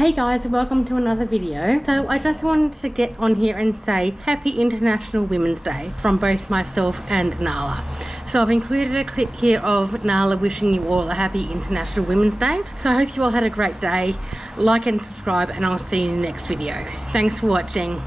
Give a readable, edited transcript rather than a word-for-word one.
Hey guys, welcome to another video. So I just wanted to get on here and say Happy International Women's Day from both myself and Nala. So I've included a clip here of Nala wishing you all a happy International Women's Day. So I hope you all had a great day. Like and subscribe, and I'll see you in the next video. Thanks for watching.